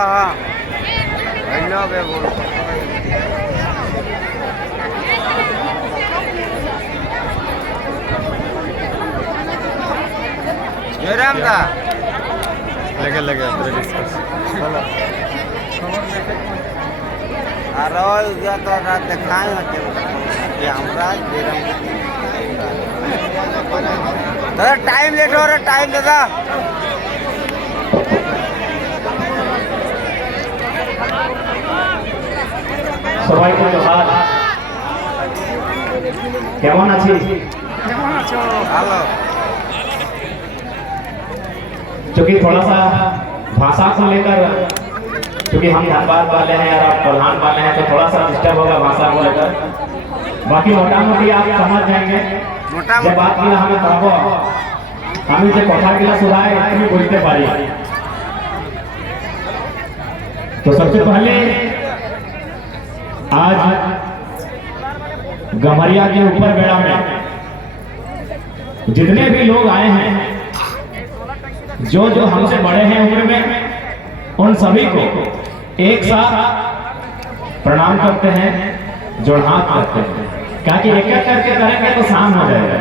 हाँ पे बोल जयराम दा लगे लगे अपने डिस्कस रोज तो रात दिखाए होते कि हमरा जयराम दादा टाइम लेट हो रहा टाइम दादा সবাই তো হাত কেমন আছিস? हेलो क्योंकि थोड़ा सा भाषा को लेकर क्योंकि हम धनबाद वाले हैं और आप प्रधान वाले हैं तो थोड़ा सा डिस्टर्ब होगा भाषा को लेकर। बाकी मोटा मोटी आप समझ जाएंगे जब बात किया हमें कहबो আমি যে কথাগুলো শুনাই তুমি বলতে পারি। तो सबसे पहले आज गमरिया के ऊपर बेड़ा में जितने भी लोग आए हैं जो जो हमसे बड़े हैं उम्र में उन सभी को एक साथ प्रणाम करते हैं, जोड़हात करते हैं, क्योंकि एक एक करके करेंगे तो शाम हो जाएगा,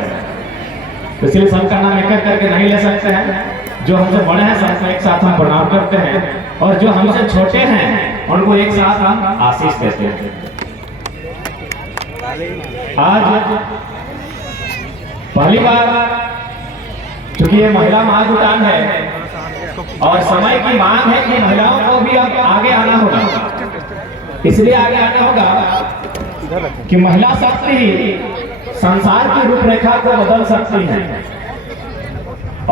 इसलिए सबका नाम एक एक करके नहीं ले सकते हैं। जो हमसे बड़े हैं सबको एक साथ हम प्रणाम करते हैं और जो हमसे छोटे हैं उनको एक साथ हम आशीष देते हैं। आज पहली बार क्योंकि ये महिला महाजुटान है और समय की मांग है कि महिलाओं को भी अब आगे आना होगा, इसलिए आगे आना होगा कि महिला शक्ति संसार की रूपरेखा को बदल सकती है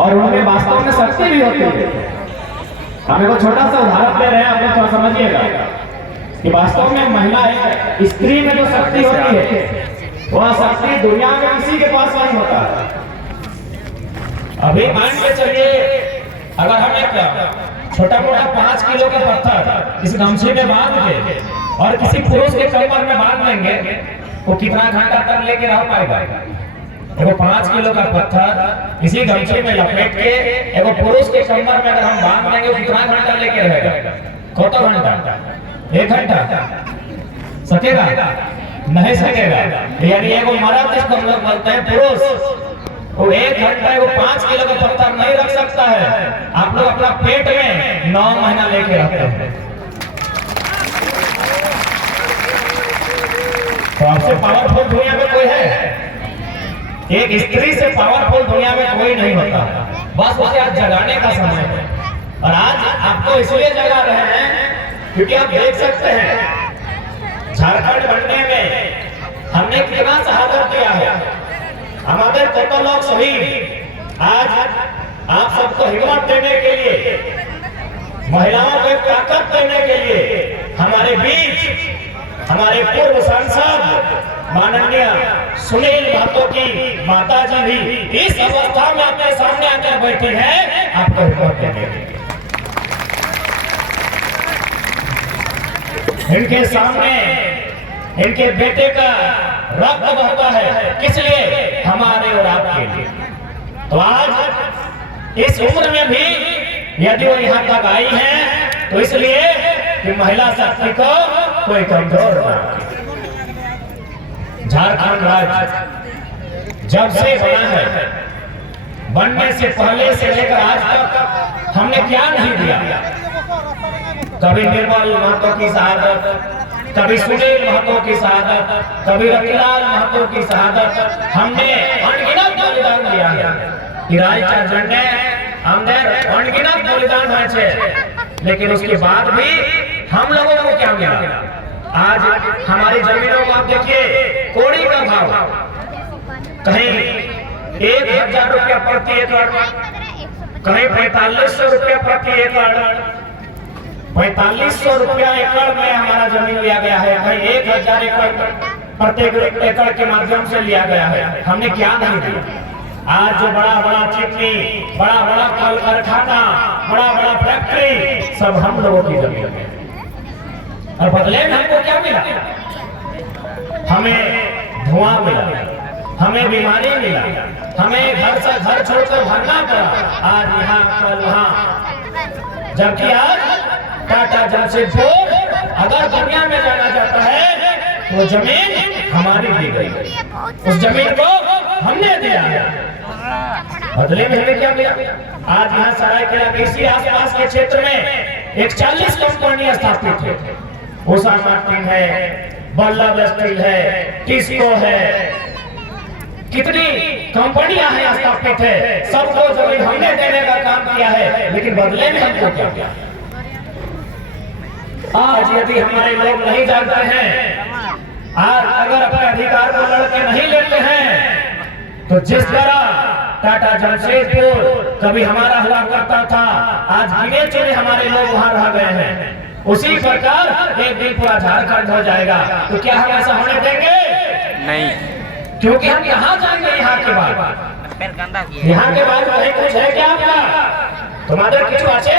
और उनमें वास्तव में शक्ति भी होती है। हम एक छोटा सा उदाहरण ले रहे हैं, आप लोग थोड़ा समझिएगा कि वास्तव में महिला एक स्त्री में जो शक्ति होती है वह शक्ति दुनिया में किसी के पास नहीं होता है। अभी मान के चलिए अगर हम एक छोटा मोटा 5 किलो का पत्थर इस गमछे में बांध के और किसी पुरुष के कमर में बांध लेंगे वो कितना घंटा तक लेके रह पाएगा? एगो 5 किलो का पत्थर इसी गमछे में लपेट के एगो पुरुष के कमर में अगर हम बांध देंगे वो कितना घंटा लेके रहेगा? कतो घंटा? 1 घंटा सकेगा? नहीं सकेगा। यानी एगो मर्द जिसको हम लोग बोलते हैं पुरुष वो 1 घंटा एगो 5 किलो का पत्थर नहीं रख सकता है। आप लोग अपना पेट में 9 महीना लेके रखते हैं। तो आपसे पावरफुल दुनिया में कोई है? एक स्त्री से पावरफुल दुनिया में कोई नहीं होता, बस उसे आज जगाने का समय है। और आज आपको इसलिए जगा रहे हैं क्योंकि आप देख सकते हैं झारखंड बनने में हमने कितना शहादत दिया है, हमारे कतो लोग शहीद। आज आप सबको हिम्मत देने के लिए, महिलाओं को ताकत देने के लिए हमारे बीच हमारे पूर्व सांसद माननीय सुनील महतो की माता जी भी इस अवस्था में अपने सामने आकर बैठी है आपको हिम्मत देने के लिए। इनके सामने इनके बेटे का रक्त बहता है, किस लिए? हमारे और आपके लिए। तो आज इस उम्र में भी यदि वो यहाँ तक आई है तो इसलिए कि महिला शक्ति को कोई कमजोर ना। झारखंड राज्य जब से बना है, बनने से पहले से लेकर आज तक हमने क्या नहीं दिया? कभी निर्मल महतो की शहादत, कभी सुनील महतो की शहादत, कभी रतिलाल महतो की शहादत, हमने अनगिनत बलिदान दिया है। ने हमने अनगिनत बलिदान है, लेकिन उसके बाद भी हम लोगों को क्या मिला? आज हमारी जमीनों को आप देखिए, कोड़ी का भाव कहीं 1000 रुपया प्रति एकड़, कहीं 4500 रुपया प्रति एकड़, 4500 रुपया एकड़ में हमारा जमीन लिया गया है, कहीं 1000 एकड़ प्रत्येक एकड़ के माध्यम से लिया गया है। हमने क्या नहीं दिया? आज जो बड़ा बड़ा चिमनी, बड़ा बड़ा कल कारखाना, बड़ा बड़ा फैक्ट्री सब हम लोगों की जमीन है और बदले में हमको क्या मिला? हमें धुआं मिला, हमें बीमारी मिला, हमें घर से घर छोड़कर भागना पड़ा। आज यहाँ कल वहाँ, जबकि आज टाटा जमशेदपुर अगर दुनिया में जाना जाता है तो जमीन हमारी दी गई, उस जमीन को हमने दिया, बदले में हमें क्या मिला? आज यहाँ सरायकेला के इसी आसपास के क्षेत्र में एक 40 कंपनियां स्थापित है। उषा मार्टिन है, बल्लभ स्टील है, टिस्को है, कितनी कंपनियां हैं स्थापित है। सबको जमीन हमने देने का काम किया है, लेकिन बदले में हमको क्या किया? आज यदि हमारे लोग नहीं जानते हैं, आज अगर अपने अधिकार को लड़के नहीं लेते हैं, तो जिस तरह टाटा जमशेदपुर कभी हमारा हुआ करता था, आज गिने चुने हमारे लोग वहां रह गए हैं, उसी प्रकार एक दिन पूरा झारखंड हो जाएगा। तो क्या हम ऐसा होने देंगे? नहीं, क्योंकि हम यहाँ जाएंगे। यहाँ के बाद यहाँ के बाद कहीं कुछ है क्या आपका? तुम्हारे कुछ আছে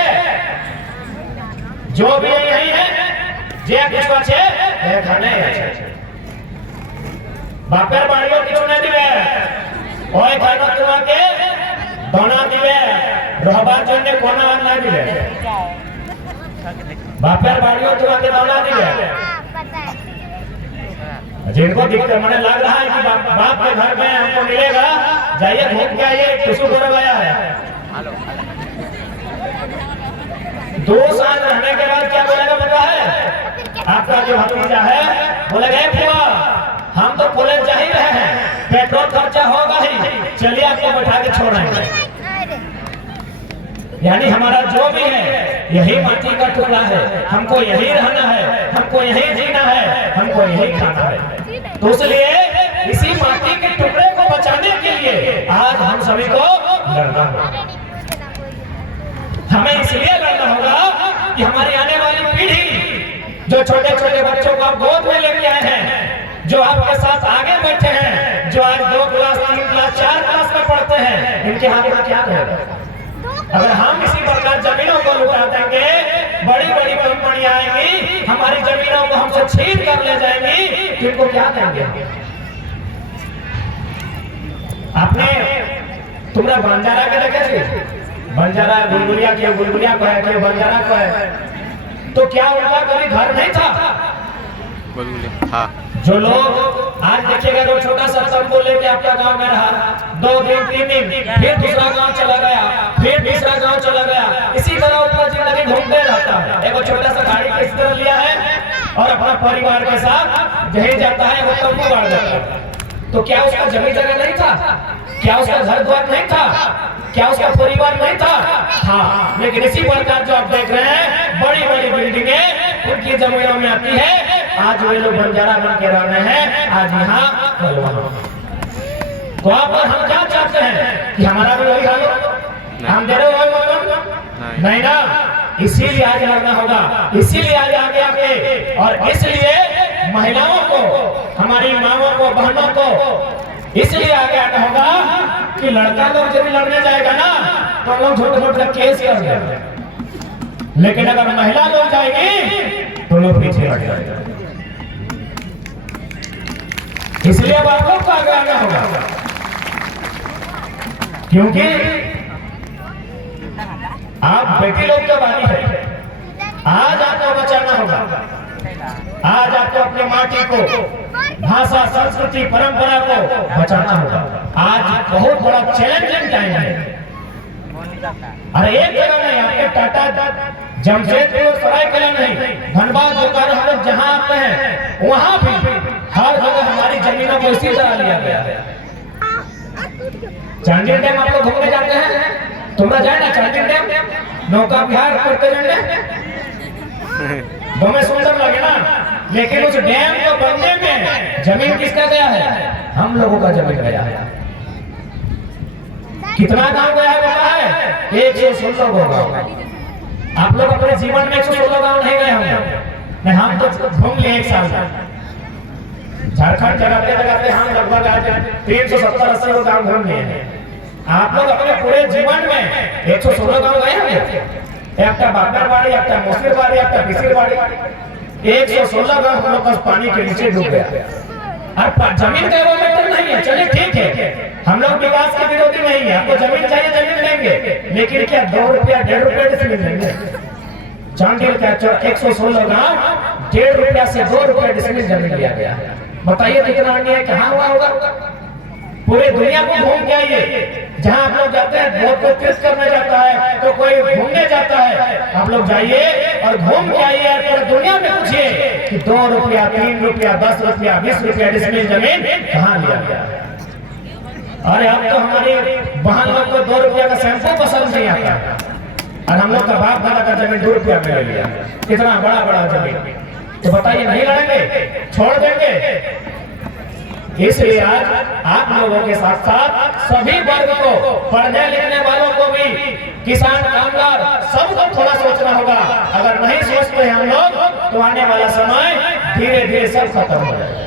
जो भी यही है যে কিছু আছে এখানে আছে। বাপের বাড়িও কিছু না দিবে, ওই খানা তোমাকে দানা দিবে, রহবার জন্য কোনা না দিবে। বাপের বাড়িও তোমাকে দানা দিবে। जिनको दिखते मैंने लग रहा है कि बाप के घर में हमको मिलेगा, जाइए घूम के आइए, टिश्यू बोरा गया है। 2 साल रहने के बाद क्या बोलेगा पता है? आपका जो भतीजा है बोलेगा फुआ हम तो कॉलेज जा ही रहे हैं, पेट्रोल खर्चा होगा ही, चलिए आपको बैठा के छोड़ेंगे। यानी हमारा जो भी है यही माटी का टुकड़ा है, हमको यही रहना है, हमको यही जीना है, हमको यही खाना है। तो इसलिए इसी माटी के टुकड़े को बचाने के लिए आज हम सभी को लड़ना होगा। हमें इसलिए लड़ना होगा कि हमारी आने वाली पीढ़ी, जो छोटे छोटे बच्चों को आप गोद में लेके आए हैं, जो आपके साथ आगे बैठे हैं, जो आज 2 क्लास 3 क्लास 4 क्लास में पढ़ते हैं, इनके हाथ में क्या रहेगा? अगर हम इसी प्रकार जमीनों को लुटा देंगे, बड़ी बड़ी कंपनियां आएंगी, हमारी जमीनों को हमसे छीन कर ले जाएंगी, तो इनको क्या देंगे? आपने तुमरा बंजारा के देखे थे? बंजारा बुलबुलिया के बुलबुलिया को है, के बंजारा को है, तो क्या उनका कभी घर नहीं था? हाँ। जो लोग आज देखिएगा, जो छोटा सा तंबू लेके आपका गांव में रहा, 2 दिन 3 दिन, फिर दूसरा गांव चला गया, फिर तीसरा गांव चला गया, इसी तरह अपना जिंदगी घूमते रहता है। एक छोटा सा गाड़ी किस तरह लिया है और अपना परिवार के साथ जहीं जाता है वो तंबू गाड़ देता है। तो क्या उसका जमीन जगह नहीं था? क्या उसका घर द्वार नहीं था? क्या उसका परिवार नहीं था? हाँ, लेकिन इसी प्रकार जो आप देख रहे हैं, बड़ी बड़ी बिल्डिंगें उनकी जमीनों में आती है। आज वे लोग बंजारा बन के रह रहे हैं, आज यहाँ कल वहाँ। तो आप और हम क्या चाहते हैं कि हमारा भी वही हाल हो? हम दे रहे हो नहीं ना? इसीलिए आज लड़ना होगा, इसीलिए आज आगे आके, और इसलिए महिलाओं को, हमारी माओं को, बहनों को इसलिए आगे आना होगा कि लड़का लोग जब लड़ने जाएगा ना तो लोग छोटे छोटे केस कर देंगे, लेकिन अगर महिला लोग जाएगी तो लोग पीछे हट जाएंगे। इसलिए अब आप लोग को आगे आना होगा, क्योंकि आप बेटी लोग की बारी है। आज आपको बचाना होगा, आज आपको अपनी माटी को, भाषा, संस्कृति, परंपरा को बचाना होगा। आज बहुत बड़ा चैलेंजिंग टाइम है। अरे एक जगह नहीं, आपके टाटा जमशेदपुर सरायकेला नहीं, धनबाद बोकारो हम लोग जहाँ आते हैं वहाँ भी हर जगह हमारी जमीनों को इसी तरह लिया गया है। चांदी डैम आप लोग घूमने जाते हैं, तुम्हारा जाए ना चांदी डैम, नौका विहार करते जाएंगे, बहुत सुंदर लगे ना, लेकिन उस डैम को बनने में जमीन किसका गया है? हम लोगों का जमीन गया है। कितना गांव गया है पता है? 116 गांव। आप लोग अपने जीवन में 116 गांव नहीं गए होंगे, हम तो घूम लिए 1 साल तक। झारखंड जगाते जगाते हम लगभग आज 370-80 गांव घूम लिए हैं। आप लोग अपने पूरे जीवन में 116 गांव गए होंगे? एक बागरबाड़ी, एक मोसीरबाड़ी, एक बिसिरबाड़ी, 116 गांव हम लोग बस पानी के नीचे डूब गया। और जमीन का वो मैटर नहीं है, चलिए ठीक है, हम लोग विकास के विरोधी नहीं है, आपको जमीन चाहिए जमीन लेंगे, लेकिन क्या 2 रुपया 1.5 रुपया डिसमिल लेंगे? चांडिल का 116 गांव 1.5 रुपया से 2 रुपया डिसमिल जमीन लिया गया। बताइए कितना अन्याय कहाँ हुआ होगा। पूरे दुनिया को घूम के आइए, जहाँ आप लोग जाते हैं, वोट को टेस्ट करने जाता है तो कोई घूमने जाता है, आप लोग जाइए और घूम के आइए और पूरी दुनिया में पूछिए कि 2 रुपया 3 रुपया 10 रुपया 20 रुपया डिसमिल जमीन कहाँ लिया गया। अरे अब तो हमारे बहन लोग को 2 रुपया का शैम्पू पसंद नहीं आता और हम लोग का बाप दादा का जमीन 2 रुपया में ले लिया, इतना बड़ा बड़ा जमीन। तो बताइए नहीं लड़ेंगे, छोड़ देंगे। इसलिए आज आप लोगों के साथ साथ सभी वर्ग को, पढ़ने लिखने वालों को भी, किसान कामगार सबको थोड़ा सोचना होगा। अगर नहीं सोचते हैं हम लोग तो आने वाला समय धीरे धीरे सब खत्म हो जाएगा।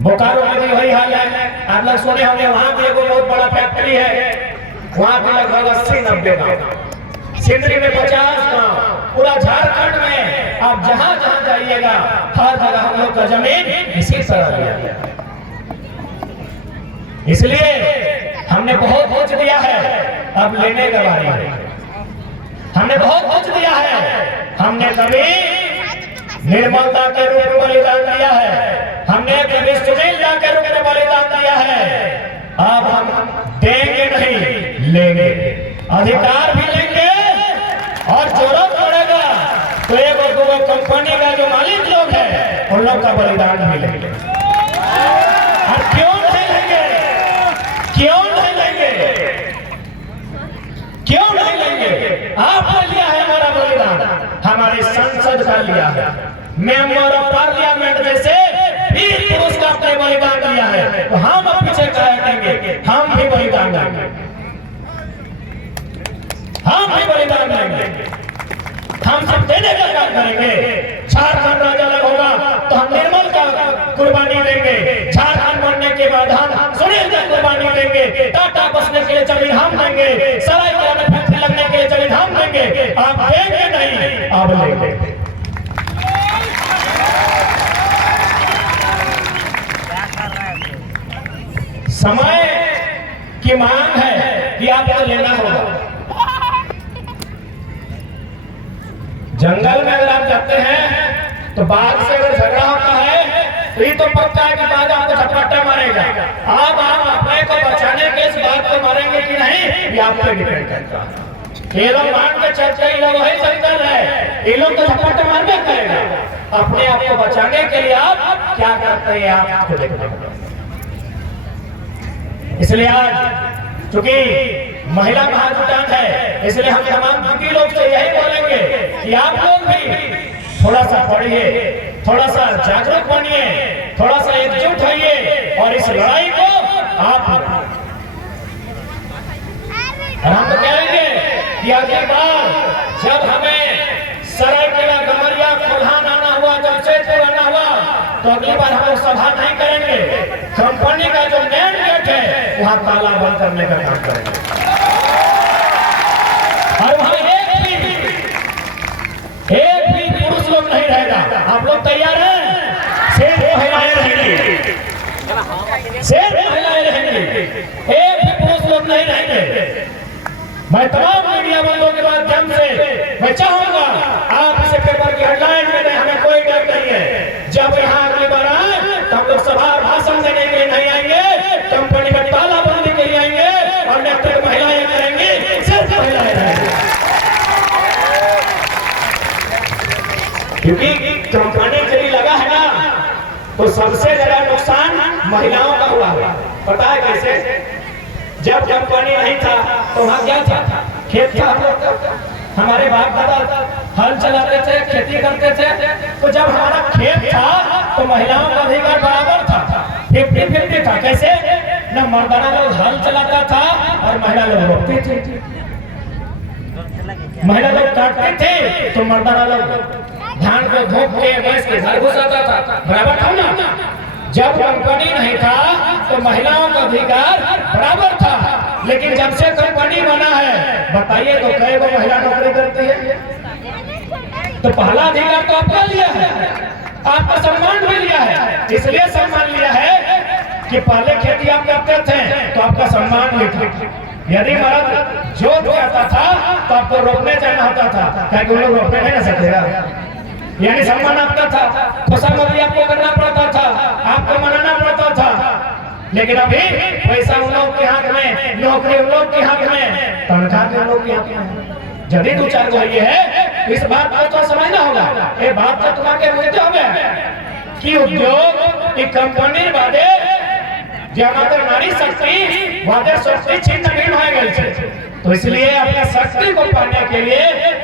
बोकारो में भी वही हाल है। आप लोग सुने होंगे वहां भी एक बहुत बड़ा फैक्ट्री है, वहां भी लगभग 80-90 गाँव, सिंदरी में 50 गाँव, पूरा झारखंड में आप जहां जहां जाइएगा हर जगह हम लोग का जमीन इसी तरह लिया गया। इसलिए हमने बहुत कुछ दिया है, अब लेने का बारी है। हमने बहुत कुछ दिया है, हमने कभी निर्मलता के रूप में बलिदान दिया है, हमने कभी सुनीलता के रूप में बलिदान दिया है। अब हम देंगे नहीं, लेंगे, अधिकार भी लेंगे और जरूरत पड़ेगा तो एक और दो कंपनी का जो मालिक लोग हैं उन लोग का बलिदान भी लेंगे। और क्यों नहीं लेंगे, क्यों नहीं लेंगे, क्यों नहीं लेंगे? आपने लिया है हमारा बलिदान, हमारे संसद का लिया है, मेंबर ऑफ पार्लियामेंट जैसे वीर पुरुष का अपने बलिदान दिया है, तो हम अब पीछे क्या हटेंगे? हम भी बलिदान देंगे, हम भी बलिदान देंगे, हम सब देने का काम करेंगे। झारखंड राज्य अलग होगा तो हम निर्मल का कुर्बानी देंगे, झारखंड बनने के बाद हम सुनील का कुर्बानी देंगे, टाटा बसने के लिए जमीन हम देंगे, सरायकेला में फैक्ट्री लगने के लिए जमीन हम देंगे। आप देंगे नहीं, आप लेंगे। समय की मांग है कि आपको लेना होगा। जंगल में अगर आप जाते हैं तो बाघ से अगर झगड़ा होता है तो ये तो पक्का है कि बाघ आपको झपट्टा मारेगा। आप अपने को बचाने के इस बात को मारेंगे कि नहीं, ये आप पे डिपेंड करता है। ये लोग मान के चलते, ये लोग वही जंगल है, ये लोग तो झपट्टा मारना करेगा। अपने आप को बचाने के लिए आप क्या करते हैं, आपको देखना होगा। इसलिए आज चूंकि महिला महाजुटान है, इसलिए हम तमाम दुखी लोग से यही बोलेंगे कि आप लोग भी थोड़ा सा पढ़िए, थोड़ा सा जागरूक बनिए, थोड़ा सा एकजुट होइए और इस लड़ाई को आप, और हम तो कहेंगे कि अगली बार जब हमें सरायकेला, गमरिया, कोल्हान आना हुआ, जमशेदपुर आना हुआ, तो अगली बार हम लोग सभा नहीं करेंगे, कंपनी का जो मेन गेट है वहां ताला बंद करने का काम करेंगे। और वहां एक भी पुरुष लोग नहीं रहेगा। आप लोग तैयार हैं? सिर्फ महिलाएं रहेंगी, सिर्फ महिलाएं रहेंगी, एक भी पुरुष लोग नहीं रहेंगे। मैं तमाम मीडिया बंधुओं के माध्यम से मैं चाहूंगा आप इसे पेपर की हेडलाइन में दें, हमें कोई डर नहीं है। जब यहाँ अगली बार आए तो हम लोग सभा भाषण देने के लिए नहीं आएंगे, कंपनी में ताला बंदने के लिए आएंगे और नेतृत्व महिलाएं करेंगी, सिर्फ महिलाएं रहेंगी। क्योंकि कंपनी के लिए लगा है ना, तो सबसे ज्यादा नुकसान महिलाओं का हुआ है। पता है कैसे? जब कंपनी नहीं था तो वहाँ क्या था? खेत था। हमारे बाप दादा हल चलाते थे, खेती करते थे। तो जब हमारा खेत था तो महिलाओं का अधिकार बराबर था, 50-50 था। कैसे? न मर्दाना लोग हल चलाता था और महिला लोग रोकते थे, महिला लोग काटते थे तो मर्दाना लोग धान को धोप के भैंस के घर घुसाता था। बराबर था ना? जब कंपनी नहीं था तो महिलाओं का अधिकार बराबर था, लेकिन जब से कंपनी बना है, बताइए तो कई वो महिला नौकरी करती है? तो पहला अधिकार तो आपका लिया है, आपका सम्मान भी लिया है। इसलिए सम्मान लिया है कि पहले खेती आप करते थे तो आपका सम्मान भी था। यदि मर्द जोत आता था तो आपको रोकने जाना होता था, क्या कि लोग रोकने नहीं ना सकते, यानी सम्मान आपका था, खुशामदी आपको करना पड़ता था, आपको मनाना पड़ता था। लेकिन अभी पैसा उन लोग के हाथ में, नौकरी उन लोग के हाथ में, तनख्वाह के लोग के हाथ में। यदि दो चार को ये है, इस बात को तो समझना होगा, ये बात तो तुम्हारे मुझे हो गया कि उद्योग एक कंपनी बादे ज्यादातर नारी शक्ति वादे शक्ति छिन्न भिन्न हो गई है। तो इसलिए अपने शक्ति को पाने के लिए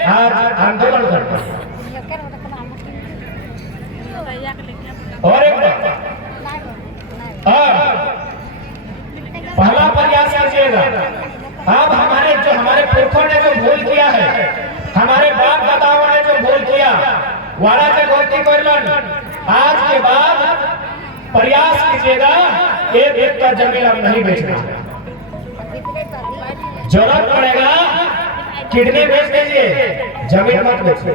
आज आंदोलन करते हैं। और एक बात, पहला प्रयास कीजिएगा। अब हमारे पुरखों ने जो भूल किया है, हमारे बाप दादाओं ने जो भूल किया, वारा के गलती कर आज के बाद प्रयास कीजिएगा एक एकड़ जमीन अब नहीं बेचना। जरूरत पड़ेगा किडनी बेच दीजिए, जमीन मत बेचिए।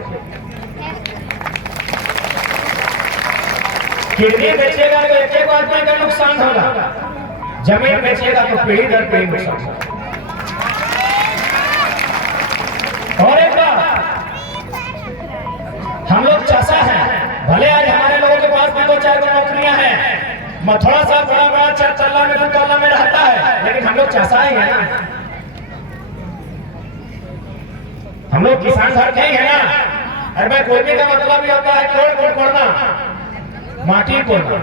किडनी बेचेगा तो एक आदमी का नुकसान होगा, जमीन बेचेगा तो पीढ़ी दर पीढ़ी नुकसान होगा। और एक बात, हम लोग चाचा हैं, भले आज हमारे लोगों के पास भी 2-4 नौकरियां हैं, थोड़ा सा बड़ा 4 तल्ला में 2 तल्ला में रहता है, लेकिन हम लोग चाचा ही है ना, हम लोग किसान घर के ही है ना। अरे भाई कोई का मतलब ये होता है कोड़ना, माटी कोड़ना।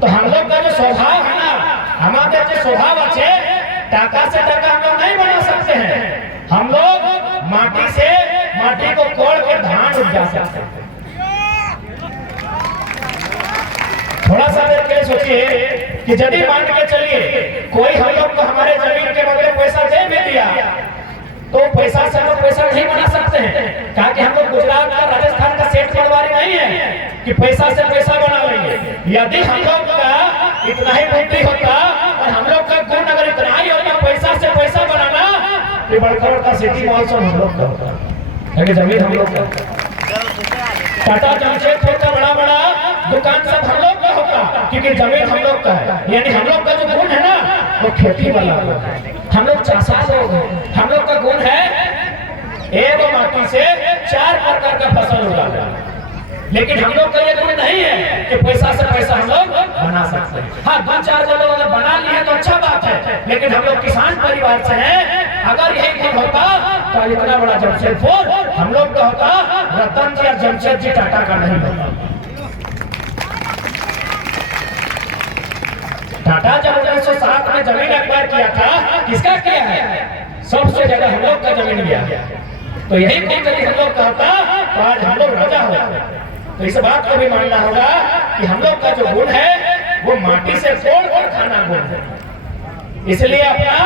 तो हम लोग का जो स्वभाव है ना, हमारे जो स्वभाव अच्छे, टाका से टाका हम लोग नहीं बना सकते हैं। हम लोग माटी को कोड़ के धान उपजा सकते हैं। थोड़ा सा देर के लिए सोचिए कि यदि मान के चलिए कोई हम लोग को हमारे जमीन के बदले पैसा दे भी दिया, तो पैसा से हम पैसा नहीं बना सकते हैं, क्योंकि हम लोग गुजरात का राजस्थान का सेठ पटवारी नहीं है कि पैसा से पैसा बना लेंगे। यदि हम लोग का इतना ही बुद्धि होता और हम लोग का गुण अगर इतना ही होता पैसा से पैसा बनाना, तो बड़का सिटी मॉल सब हम लोग का होता, क्योंकि जमीन हम लोग का, टाटा जमशेदपुर का बड़ा दुकान सब हम लोग का होता, क्योंकि जमीन हम लोग का है। यानी हम लोग का जो गुण है ना, वो खेती वाला है। हम लोग चासा लोग हैं, हम लोग का गुण है एक माटी से 4 प्रकार का फसल उगाना। लेकिन हम लोग का ये गुण नहीं है कि पैसा से पैसा हम लोग बना सकते हैं। हाँ, 2-4 लोग अगर बना लिए तो अच्छा बात है, लेकिन हम लोग किसान परिवार से हैं। अगर यही गुण होता तो इतना बड़ा जमशेदपुर हम लोग का होता, रतन जी और जमशेद जी टाटा का नहीं होता। टाटा जब 1907 में जमीन एक्वायर किया था, किसका किया है? सबसे ज्यादा हम लोग का जमीन लिया। तो यही गुण यदि हम लोग का होता तो आज हम लोग राजा होते। तो इस बात को भी मानना होगा कि हम लोग का जो गुण है वो माटी से तोड़ खाना गुण है। इसलिए अपना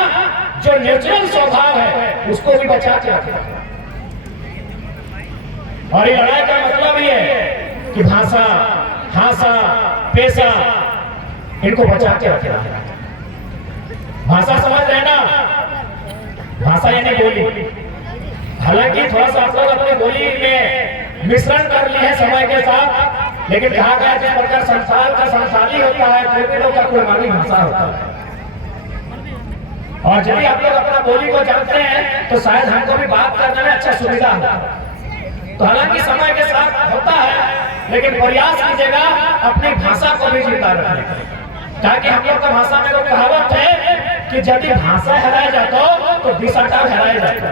जो नेचुरल स्वभाव है उसको भी बचा के रखें। और ये लड़ाई का मतलब ये है कि भाषा, पेशा, इनको बचा के रखें। भाषा समझ रहे ना, भाषा यानी बोली। हालांकि थोड़ा सा आप लोग अपनी बोली में मिश्रण कर लिए हैं समय के साथ, लेकिन कहा गया जिस प्रकार संसार का संसारी होता है, त्रिवेणों का कुलमानी भाषा होता है। और यदि आप लोग अपना बोली को जानते हैं तो शायद हमको भी बात करने में अच्छा सुविधा होगा। तो हालांकि समय के साथ होता है, लेकिन प्रयास कीजिएगा अपनी भाषा को भी जिंदा रखने का, ताकि हम लोग का भाषा में तो कहावत है कि यदि भाषा हराया जाता तो दिशा हराया जाता।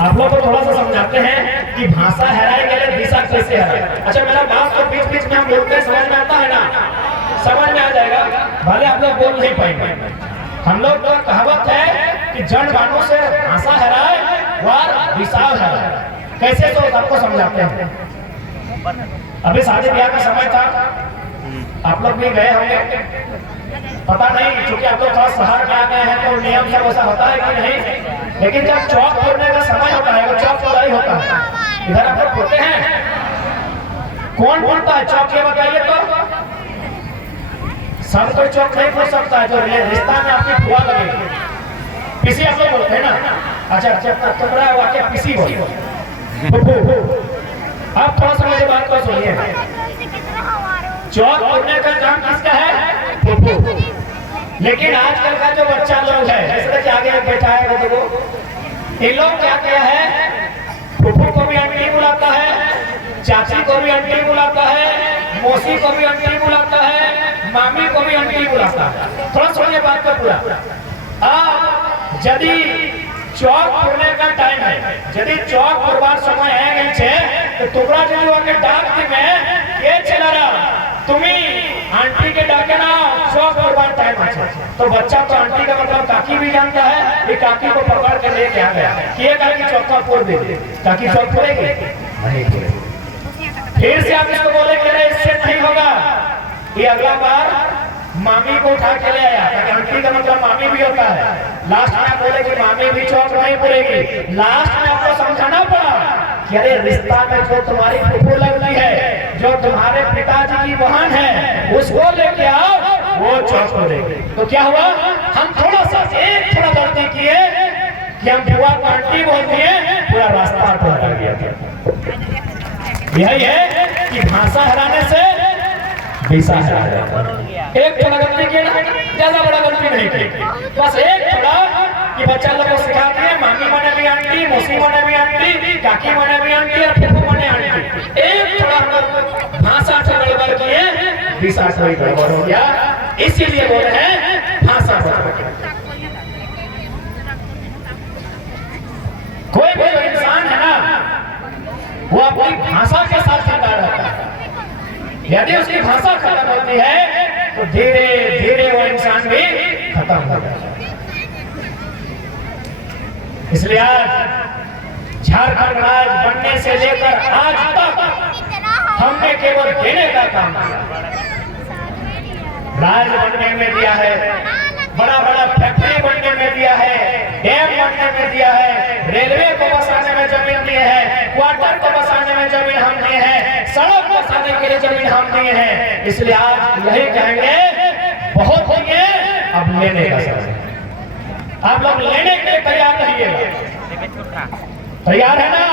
आप लोग को थोड़ा सा समझाते हैं कि भाषा हराए गए दिशा कैसे हराए। अच्छा, मेरा बात तो बीच में हम बोलते हैं, समझ में आता है ना, समझ में आ जाएगा, भले आप लोग बोल नहीं पाएंगे। हम लोग का कहावत है कि जड़ बानों से भाषा हराए वार दिशा हराए। कैसे, तो आपको समझाते हैं। अभी शादी ब्याह का समय था, आप लोग भी गए होंगे, पता नहीं, क्योंकि आप लोग थोड़ा शहर में आ गए हैं तो नियम सब ऐसा होता है कि नहीं। लेकिन जब चौक फोड़ने का समय होता है, वो चौक फोड़ाई होता है, इधर आप लोग फोड़ते हैं। कौन फोड़ता है चौक, ये बताइए तो। सब कोई चौक नहीं फोड़ सकता है, जो रिश्ता में आपकी फुआ लगेगी, पीसी आप लोग बोलते हैं ना। अच्छा, टुकड़ा हुआ के पीसी बोलते। आप थोड़ा सा मेरी बात को सुनिए। चौक फोड़ने का काम किसका है? लेकिन आजकल का जो बच्चा लोग है, जैसे कि आगे बैठा है वो देखो, इन लोग क्या क्या है, फूफू को भी आंटी बुलाता है, चाची को भी आंटी बुलाता है, मौसी को भी आंटी बुलाता है, मामी को भी आंटी बुलाता है। थोड़ा सुनिए बात को पूरा। अब यदि चौक पुरने का टाइम है, यदि चौक पुरवार समय है तो टुकड़ा जो के डाक में ये चला रहा तुम्हें आंटी के डाके ना चौक पुरवार टाइम है। तो बच्चा तो आंटी का मतलब काकी भी जानता है, ये काकी को पकड़ के लेके आ गया कि ये काकी चौका पुर दे, काकी चौक पुरेगी नहीं पुरेगी। फिर से आप इसको बोले कि अरे इससे नहीं होगा, ये अगला बार मामी को उठा के ले आया, ताकि आंटी का मतलब मामी भी होता है। लास्ट में बोले कि मामी भी चौक नहीं पुरेगी। लास्ट में आपको समझाना पड़ा कि अरे रिश्ता में जो तुम्हारी फूफू लगती है, जो तुम्हारे पिताजी की बहन है, उसको लेके आओ, वो चौक पुरेगी। तो क्या हुआ, हम थोड़ा सा एक थोड़ा गलती किए कि हम बुआ को आंटी बोल दिए, पूरा रास्ता टूट गया। यही है कि भाषा हराने से दिशा हरा जाता है। एक थोड़ा गलती किया ना, ज्यादा बड़ा गलती नहीं की, बस एक थोड़ा कि बच्चा लोग को सिखा दिए मामी माने भी आंटी, मौसी माने भी आंटी, काकी माने भी आंटी और फूफू माने आंटी। एक थोड़ा भाषा से गड़बड़ किए, दिशा से गड़बड़ हो गया। इसीलिए बोल रहे हैं भाषा कोई भी इंसान है ना, वो अपनी भाषा के साथ जिंदा रहता है। यदि उसकी भाषा खत्म होती है तो धीरे धीरे वो इंसान भी खत्म हो जाता है। इसलिए आज झारखंड राज्य बनने से लेकर आज तक हमने केवल देने का काम किया। राज्य बनने में दिया है, बड़ा बड़ा फैक्ट्री बनने में दिया है, डैम बनने में दिया है, रेलवे को बसाने में जमीन दिए है, क्वार्टर को बसाने में जमीन हम दिए हैं, सड़क बसाने के लिए जमीन हम दिए हैं। इसलिए आप यही कहेंगे बहुत दिए, अब लेने का समय। आप लोग लेने के लिए तैयार रहिएगा। तैयार है ना?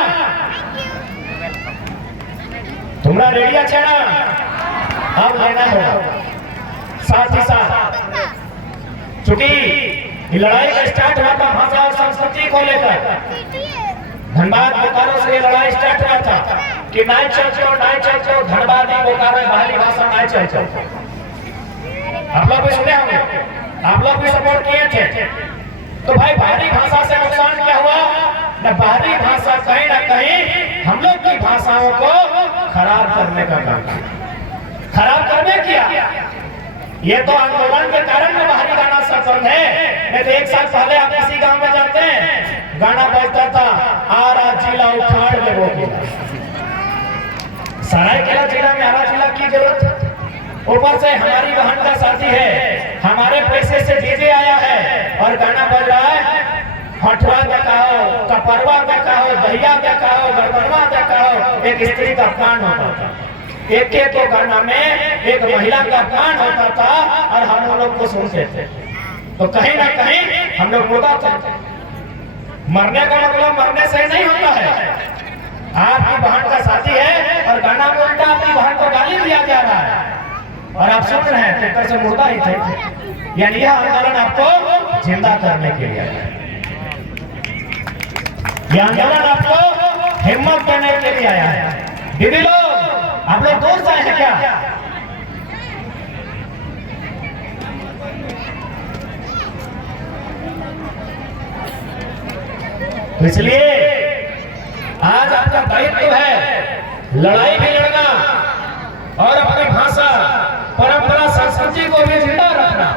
तुम्हारा रेडिया छेड़ा अब लेना होगा। साथ ही साथ चूंकि लड़ाई का स्टार्ट हुआ था भाषा और संस्कृति को लेकर, धनबाद बोकारो से ये लड़ाई स्टार्ट हुआ था कि नाई चलचो धनबाद बोकारो बाहरी भाषा नाई चलचो। आप लोग भी सुने होंगे, आप लोग भी सपोर्ट किए थे। तो भाई बाहरी भाषा से नुकसान क्या हुआ न, बाहरी भाषा कहीं ना कहीं हम लोग की भाषाओं को खराब करने का काम किया, खराब करने किया। ये तो आंदोलन के कारण में बाहरी गाना सब बंद है। नहीं तो एक साल पहले आप किसी गांव में जाते हैं, गाना बजता था आरा जिला उखाड़ दे वो किला। सरायकेला जिला में आरा जिला की जरूरत है? ऊपर से हमारी बहन का शादी है, हमारे पैसे से डीजे आया है और गाना बज रहा है, हटवा देखाओ, कपरवा देखाओ, दहिया देखाओ, गरबनवा देखाओ। एक स्त्री का अपमान होता था, एक तो गाना में एक महिला का अपमान होता था और हम लोग को सुनते थे। तो कहीं ना कहीं हम लोग मुर्दा थे। मरने का मतलब मरने से नहीं होता है। आपकी बहन का शादी है और गाना में उल्टा आपकी बहन को गाली दिया जा रहा है और आप सुन रहे हैं, तो से मुर्दा ही थे। यानी यह आंदोलन आपको जिंदा करने के लिए, यह आंदोलन आपको हिम्मत देने के लिए आया है। दीदी लोग, आप लोग दूर से आए हैं क्या? तो इसलिए आज आपका दायित्व है लड़ाई भी लड़ना और अपनी भाषा, परंपरा, संस्कृति को भी जिंदा रखना।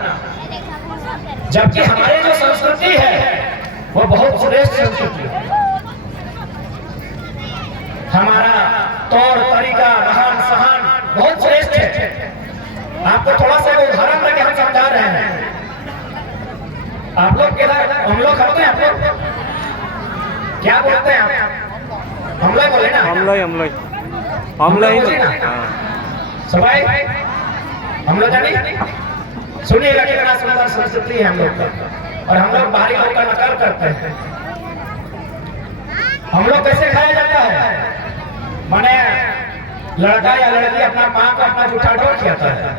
जबकि हमारी जो संस्कृति है वो बहुत श्रेष्ठ संस्कृति है। हमारा तौर तरीका, रहन सहन बहुत श्रेष्ठ है। आपको थोड़ा सा उदाहरण देके हम समझा रहे हैं। आप लोग किधर, हम लोग करते हैं, आप लोग क्या बोलते हैं? आप हम लोग बोले ना, हम लोग ही ना सबाई, हम लोग जानी। सुनिएगा कितना सुंदर संस्कृति है हम लोग का, और हम लोग बाहरी लोग का नकल करते हैं। हम लोग कैसे खाया जाता है? माने लड़का या लड़की अपना माँ को अपना जूठा ढोल खिलाता है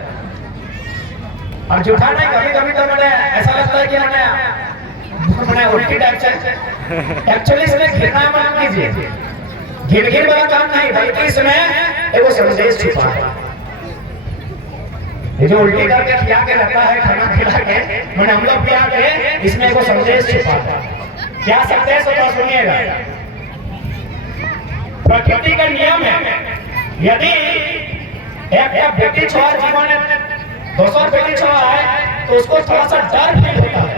और झूठा नहीं, कभी कभी तो मैंने ऐसा लगता है कि मैंने उल्टी टाइप से एक्चुअली इसमें घिरना मत कीजिए, घिर वाला काम नहीं, बल्कि इसमें एगो संदेश छुपा है। ये जो उल्टी करके खिला के रहता है, खाना खिला के, मैंने हम लोग खिला के, इसमें एगो संदेश छुपा है। क्या संदेश होता सुनिएगा। प्रकृति का नियम है, यदि एक बेटी छोड़ा जीवन में 200 बेटी छोड़ा है तो उसको थोड़ा सा डर फील होता है।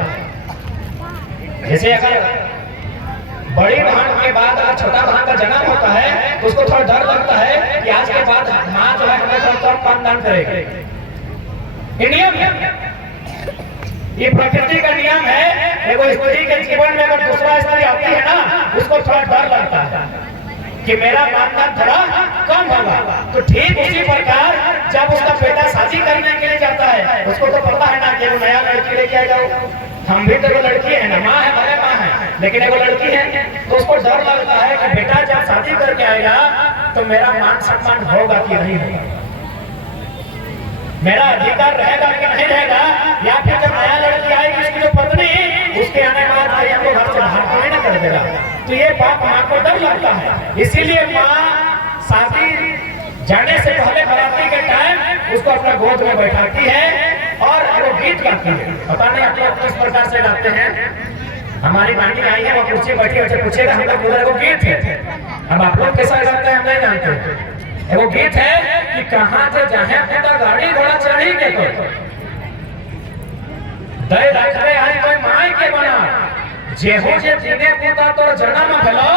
जैसे अगर बड़ी बहन के बाद अगर छोटा बहन का जन्म होता है तो उसको थोड़ा डर लगता है कि आज के बाद माँ जो है हमें थोड़ा खानदान करेगी। ये नियम है, ये प्रकृति का नियम है। एगो स्त्री के जीवन में अगर दूसरा स्त्री आती है ना, उसको थोड़ा डर लगता है कि मेरा मानना थोड़ा कम होगा। तो ठीक उसी प्रकार जब उसका बेटा शादी करने के लिए जाता है, उसको तो पता है ना कि वो नया लड़की लेके आएगा। हम भी तो वो लड़की है ना, माँ है, भले माँ है, लेकिन एगो लड़की है, तो उसको डर लगता है कि बेटा जब शादी करके आएगा तो मेरा मान सम्मान होगा कि नहीं होगा, मेरा अधिकार रहेगा कि नहीं रहेगा, या फिर जब नया लड़की आएगी उसकी जो पत्नी, उसके आने के बाद हमको घर से बाहर तो नहीं कर देगा। तो ये बात माँ को डर लगता है, इसीलिए माँ शादी जाने से पहले बराती के टाइम उसको अपना गोद में बैठाती है और वो गीत गाती है। पता नहीं आप लोग किस प्रकार से गाते हैं। हमारी बाटी आई है, वो कुर्सी बैठी है, पूछेगा हम लोग उधर वो गीत है। अब आप लोग कैसा गाते हैं हम नहीं जानते। वो गीत है कि कहाँ से जाहे पुता गाड़ी घोड़ा चढ़ी के तो दे रखले आज कोई माई के बना, जेहो जे जीने पुता तो जन्म भेलो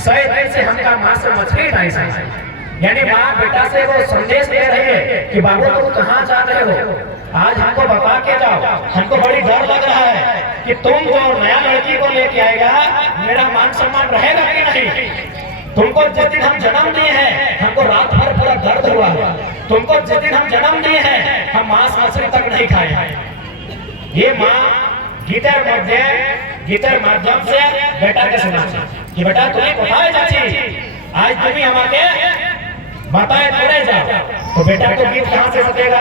सही दिन से हमका मां से मछली नहीं सही। यानी माँ बेटा से वो संदेश दे रही है कि बाबू तुम कहाँ जा रहे हो, आज हमको बता के जाओ, हमको बड़ी डर लग रहा है कि तुम जो नया लड़की को लेके आएगा मेरा मान सम्मान रहेगा कि नहीं। तुमको जिस दिन हम जन्म दिए हैं हमको रात भर पूरा दर्द हुआ, तुमको जिस दिन हम जन्म दिए हैं हम मांस मछली तक नहीं खाए। ये माँ गीतर माध्यम से बेटा के सुना कि बेटा तुम्हें बताए चाची, आज तुम्हें हमारे बताए थोड़े जाओ। तो बेटा तो गीत कहाँ से सकेगा,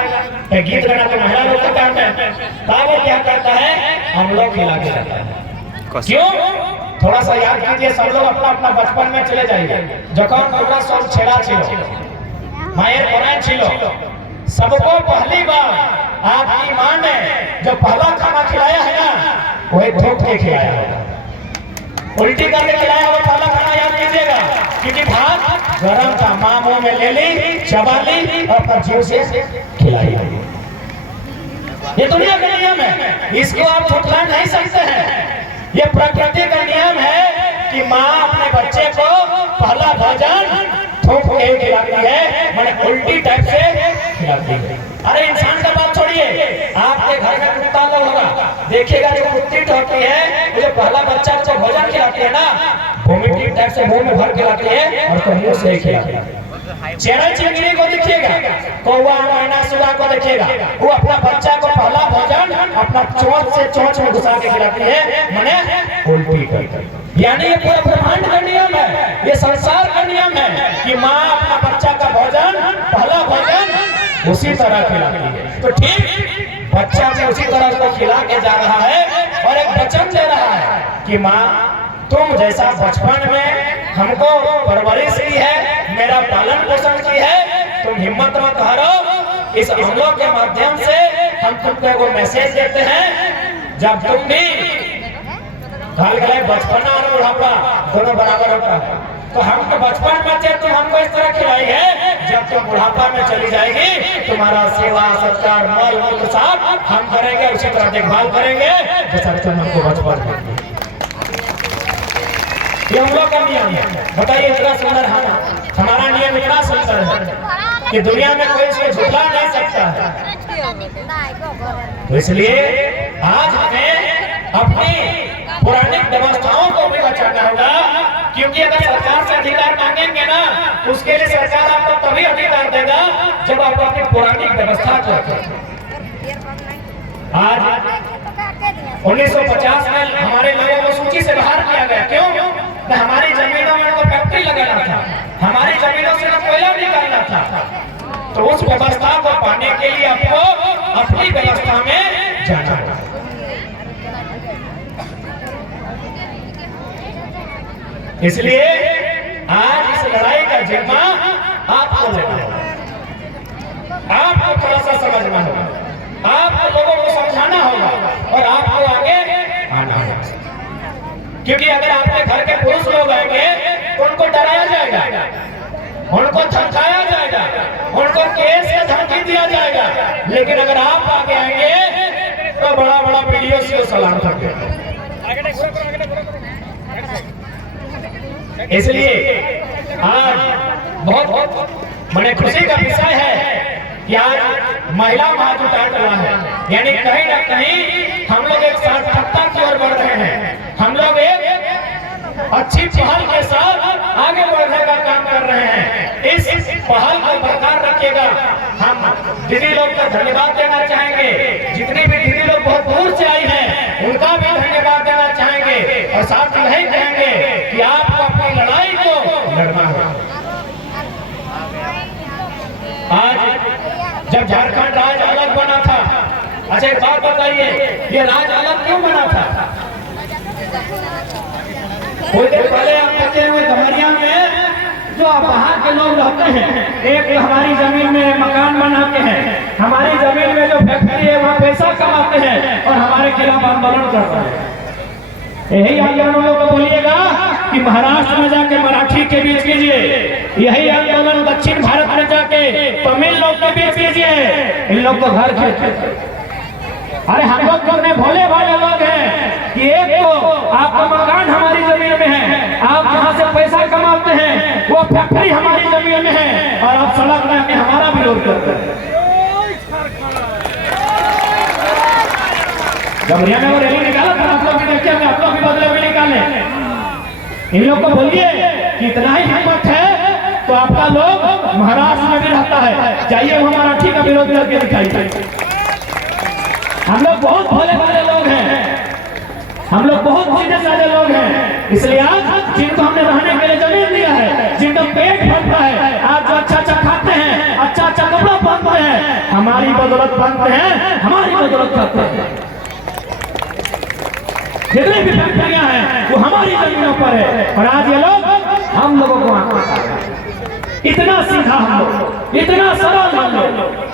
गीत गाना तो महिला लोग का काम है। तब वो क्या करता है, हम लोग खिला के जाता है। क्यों, थोड़ा सा याद कीजिए, सब लोग अपना अपना बचपन में चले जाइए। जखन हमरा सब छेड़ा छिलो, मायर बनाए छिलो, सबको पहली बार आपकी माँ ने जो पहला खाना खिलाया है ना, वही ठोक के खिलाया होगा, उल्टी करके खिलाया हुआ पहला खाना याद कीजिएगा। क्योंकि भात गरम था, माँ मुंह में ले ली, चबा ली और फिर जीव से खिलाई। ये दुनिया का नियम है, इसको आप झुठला नहीं सकते हैं। ये प्रकृति का नियम है कि माँ अपने बच्चे को पहला भोजन ठोक के खिलाती है, मैंने उल्टी टाइप से खिलाती है। अरे इंसान का बात छोड़िए, आपके घर में कुत्ता लोग होगा, देखिएगा जो कुत्ती होती है, जो पहला बच्चा को भोजन खिलाती है ना, वोमिटिंग टाइप से मुंह में भर खिलाती है और तो मुंह से खिलाती है। चेहरा चिंगड़ी को देखिएगा, कौवा मैना सुगा को देखिएगा, वो अपना बच्चा को पहला भोजन अपना चोंच से चोंच में घुसा के खिलाती है, माने उल्टी करके। यानी ये पूरा ब्रह्मांड का नियम है, ये संसार का नियम है कि माँ अपना बच्चा का भोजन पहला भोजन उसी तरह खिलाती है। तो ठीक बच्चा भी उसी तरह उसको खिला के जा रहा है और एक वचन दे रहा है कि माँ तुम जैसा बचपन में हमको परवरिश की है, मेरा पालन पोषण की है, तुम हिम्मत मत हारो। इस हमलों के माध्यम से हम तुमको एगो मैसेज देते हैं, जब तुम भी बचपना और बुढ़ापा दोनों बराबर होता है, तो हम तो बचपन में थे, तुम हमको इस तरह खिलाई है, जब तुम बुढ़ापा में चली जाएगी तुम्हारा सेवा सत्कार मल मूत्र साफ हम करेंगे, उसी तरह देखभाल करेंगे जैसा तुम हमको बचपन में। ये हम लोग का नियम है। बताइए इतना सुंदर हमारा नियम इतना सुंदर है कि दुनिया में कोई इसको झुठला नहीं सकता है। तो इसलिए आज हमें अपनी पौराणिक व्यवस्थाओं को भी बचाना होगा, क्योंकि अगर सरकार से अधिकार मांगेंगे ना, उसके लिए सरकार आपको तभी अधिकार देगा जब आप अपनी पौराणिक व्यवस्था को। आज 1950 में हमारे लोगों को सूची से बाहर किया गया। क्यों? हमारी जमीनों में तो फैक्ट्री लगाना था, हमारी जमीनों से कोयला निकालना था, तो उस व्यवस्था को पाने के लिए आपको अपनी व्यवस्था में जाना होगा। इसलिए आज इस लड़ाई का जिम्मा आपको लेना होगा, आपको थोड़ा सा समझना होगा, आपको लोगों को समझाना होगा और आपको आगे आना होगा। क्योंकि अगर आपके घर के पुरुष लोग आएंगे तो उनको डराया जाएगा, उनको धमकाया जाएगा, उनको केस का धमकी दिया जाएगा। लेकिन अगर आप आगे आएंगे तो बड़ा बड़ा वीडियो से सलाम करते हैं। इसलिए आज बहुत बड़े खुशी का विषय है कि आज महिला महाजुटान रहा है, यानी कहीं ना कहीं हम लोग एक सार्थकता की ओर बढ़ रहे हैं, हम लोग एक अच्छी पहल के साथ आगे बढ़ने का काम कर रहे हैं। इस पहल को बरकरार रखिएगा। हम दीदी लोग का धन्यवाद देना चाहेंगे, जितनी भी दीदी लोग बहुत दूर से आई हैं उनका भी धन्यवाद देना चाहेंगे और साथ यही कहेंगे कि आपको अपनी लड़ाई को लड़ना है। आज जब झारखंड राज्य अलग बना था, अच्छा एक बात बताइए, ये राज्य अलग क्यों बना था? कोई देर पहले आप कहते हुए डमरिया में जो वहाँ के लोग रहते हैं, एक हमारी जमीन में मकान बनाते हैं, हमारी जमीन में जो फैक्ट्री है वहाँ पैसा कमाते हैं और हमारे खिलाफ आंदोलन करते हैं। यही आंदोलन को बोलिएगा कि महाराष्ट्र में जाके मराठी के बीच कीजिए, यही आंदोलन दक्षिण भारत में जाके तमिल लोग के बीच कीजिए, इन लोग को घर खेत। अरे हम लोग कितने भोले भाले लोग हैं कि एक तो आपका मकान हमारी जमीन में है, आप जहाँ से पैसा कमाते हैं वो फैक्ट्री हमारी जमीन में है और आप सड़क में हमारा विरोध करते हैं। डमरिया में वो रैली निकाला था, आप लोग भी देखिए, आप लोग भी बदले में निकाले। इन लोग को बोलिए कि इतना ही हिम्मत है तो आपका लोग महाराष्ट्र में भी रहता है, जाइए वो मराठी का विरोध करके दिखाइए। हम लोग बहुत भोले भाले लोग हैं, हम लोग बहुत सीधे साधे लोग हैं। इसलिए आज जिनको हमने रहने के लिए जमीन दिया है, जिनका पेट भरता है, आप जो अच्छा अच्छा खाते हैं, अच्छा अच्छा कपड़ा पहनते हैं, हमारी बदौलत पहनते हैं, हमारी बदौलत खाते हैं। जितनी भी फैक्ट्रियां हैं वो हमारी जमीनों पर है और आज ये लोग हम लोगों को इतना सीधा हम लोग, इतना सरल हम लोग।